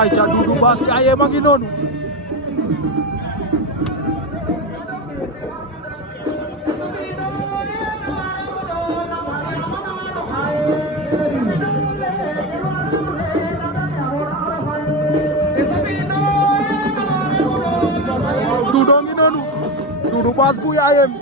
ayca Doudou Basse Yaye ma ngi noonu Doudou ngi noonu Doudou Basse bu yaayem